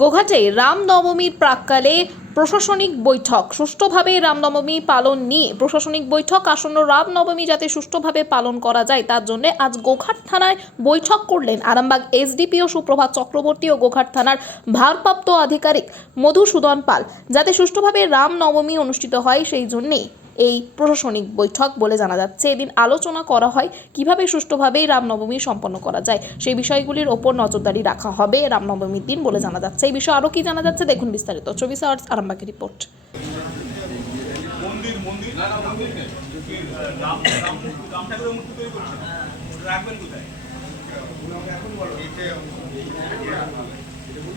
গোঘাটে রামনবমীর প্রাক্কালে প্রশাসনিক বৈঠক। সুষ্ঠুভাবে রামনবমী পালন নিয়ে প্রশাসনিক বৈঠক। আসন্ন রামনবমী যাতে সুষ্ঠুভাবে পালন করা যায় তার জন্য আজ গোঘাট থানায় বৈঠক করলেন আরামবাগ এসডিপিও সুপ্রভাত চক্রবর্তী ও গোঘাট থানার ভারপ্রাপ্ত আধিকারিক মধুসূদন পাল। যাতে সুষ্ঠুভাবে রামনবমী অনুষ্ঠিত হয় সেই জন্যেই এই প্রশাসনিক বৈঠক বলে জানা যাচ্ছে। এদিন আলোচনা করা হয় কিভাবে সুষ্ঠুভাবে রামনবমী সম্পন্ন করা যায়, সেই বিষয়গুলির ওপর নজরদারি রাখা হবে রামনবমীর দিন বলে জানা যাচ্ছে। এই বিষয়ে আরও কি জানা যাচ্ছে দেখুন বিস্তারিত। 24 আওয়ার্স আরামবাগের রিপোর্ট।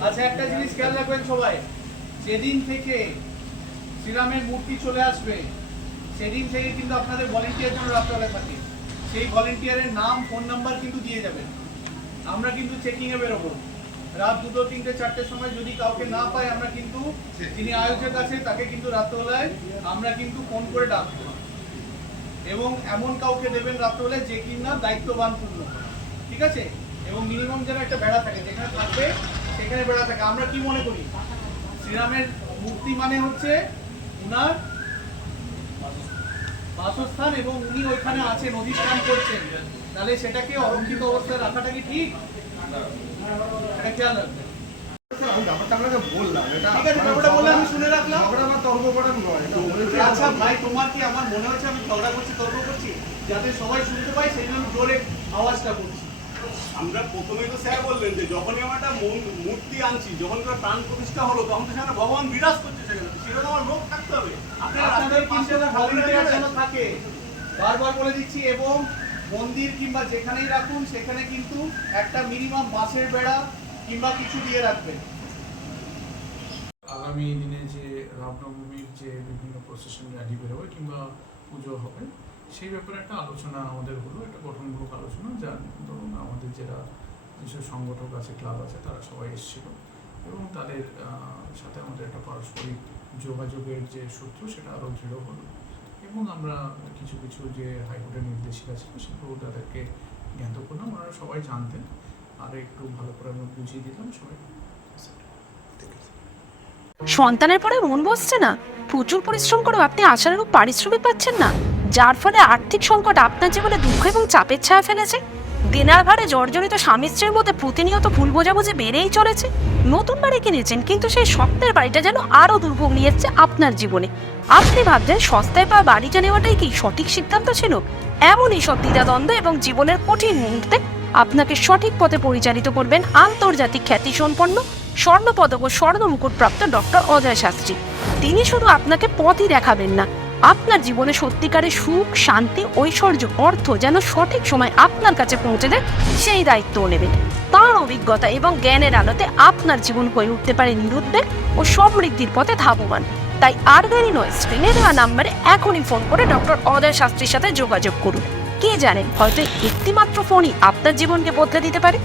আচ্ছা, একটা জিনিস খেয়াল রাখবেন সবাই, যেদিন থেকে শ্রীরামের মূর্তি চলে আসবে সেদিন থেকে কিন্তু আপনাদের ভলেন্টিয়ার জন্য রাত্রেবেলা থাকে। সেই ভলেন্টিয়ারের নাম, ফোন নাম্বার কিন্তু দিয়ে যাবেন। আমরা কিন্তু চেকিংয়ে বেরোবো রাত 2, 3, 4টের সময়। যদি কাউকে না পাই আমরা কিন্তু যিনি আয়োজক আছে তাকে কিন্তু রাত্রেবেলায় আমরা কিন্তু ফোন করে ডাকবো, এবং এমন কাউকে দেবেন রাত্রেবেলায় যে কিনা দায়িত্ববান পূর্ণ, ঠিক আছে? এবং মিনিমাম যেন একটা বেড়া থাকে, যেখানে থাকবে সেখানে বেড়া থাকে। আমরা কি মনে করি, শ্রীরামের মূর্তি মানে হচ্ছে উনার বাসস্থান এবং উনি ওইখানে আছে, নদী স্নান করছেন, তাহলে সেটাকে অরক্ষিত অবস্থায় রাখাটা কি ঠিক? এটা খেয়াল রাখবেন। আচ্ছা ভাই, তোমার কি আমার মনে হচ্ছে আমি ঝগড়া করছি, তর্ক করছি? যাতে সবাই শুনতে পাই সেই জন্য জোরে আওয়াজটা করছি। আমরা প্রথমেই তো স্যার বললেন যে যখনই আমরা একটা মূর্তি আনছি, যখন প্রাণ প্রতিষ্ঠা হলো, তখন তো সেখানে ভগবান বিরাজ করছে, সেখানে আমার লোক থাকতে হবে। আপনাদের পিছনে ভলেন্টিয়ার যেন থাকে, বারবার বলে দিচ্ছি। এবং মন্দির কিংবা যেখানেই রাখুন সেখানে কিন্তু একটা মিনিমাম বাঁশের বেড়া কিংবা কিছু দিয়ে রাখবেন। আগামী দিনে যে রামনবমীর যে বিভিন্ন প্রসেশন র্যালি বেরোবে কিংবা পুজো হবে, সেই ব্যাপারে একটা আলোচনা আমাদের হলো, একটা গঠনমূলক আলোচনা। যার ধরুন আমাদের যেসব সংগঠক আছে, ক্লাব আছে, তারা সবাই এসেছিল এবং তাদের সাথে আমাদের একটা পারস্পরিক যোগাযোগের যে সূত্র সেটা আরও দৃঢ় হলো। এবং আমরা কিছু কিছু যে হাইকোর্টের নির্দেশিকা ছিল সেগুলো তাদেরকে জ্ঞাত করলাম। ওনারা সবাই জানতেন, আর একটু ভালো করে আমরা বুঝিয়ে দিলাম সবাই। সন্তানের পরে মন বসছে না, প্রচুর পরিশ্রম করেও আপনি আশানুরূপ পারিশ্রমিক পাচ্ছেন না, যার ফলে আর্থিক সংকট আপনার জীবনে দুঃখ এবং চাপের ছায়া ফেলেছে। দেনার ভারে জর্জরিত স্বামী স্ত্রীর মধ্যে প্রতিনিয়ত ভুল বোঝাবুঝি বেড়েই চলেছে। নতুন বাড়ি কিনেছেন, কিন্তু সেই স্বপ্নের বাড়িটা যেন আরও দুর্ভোগ নিয়ে এসেছে আপনার জীবনে। আপনি ভাবছেন সস্তায় পাওয়া বাড়িটা নেওয়াটাই কি সঠিক সিদ্ধান্ত ছিল? এমনই সব দ্বিধাদ্বন্দ্ব এবং জীবনের কঠিন মুহূর্তে আপনাকে সঠিক পথে পরিচালিত করবেন আন্তর্জাতিক খ্যাতিসম্পন্ন স্বর্ণপদক ও স্বর্ণ মুকুটপ্রাপ্ত ডক্টর অজয় শাস্ত্রী। তিনি শুধু আপনাকে পথই দেখাবেন না, আপনার জীবনে সত্যিকারের সুখ, শান্তি, ঐশ্বর্য, অর্থ যেন সঠিক সময় আপনার কাছে পৌঁছে দেয় সেই দায়িত্বও নেবেন। তাঁর অভিজ্ঞতা এবং জ্ঞানের আলোতে আপনার জীবন হয়ে উঠতে পারে নিরুদ্বেগ ও সমৃদ্ধির পথে ধাবমান। তাই আর দেরি নয়, স্ক্রিনে দেওয়া নাম্বারে এখনই ফোন করে ডক্টর অজয় শাস্ত্রীর সাথে যোগাযোগ করুন। কে জানেন, হয়তো একটিমাত্র ফোনই আপনার জীবনকে বদলে দিতে পারে।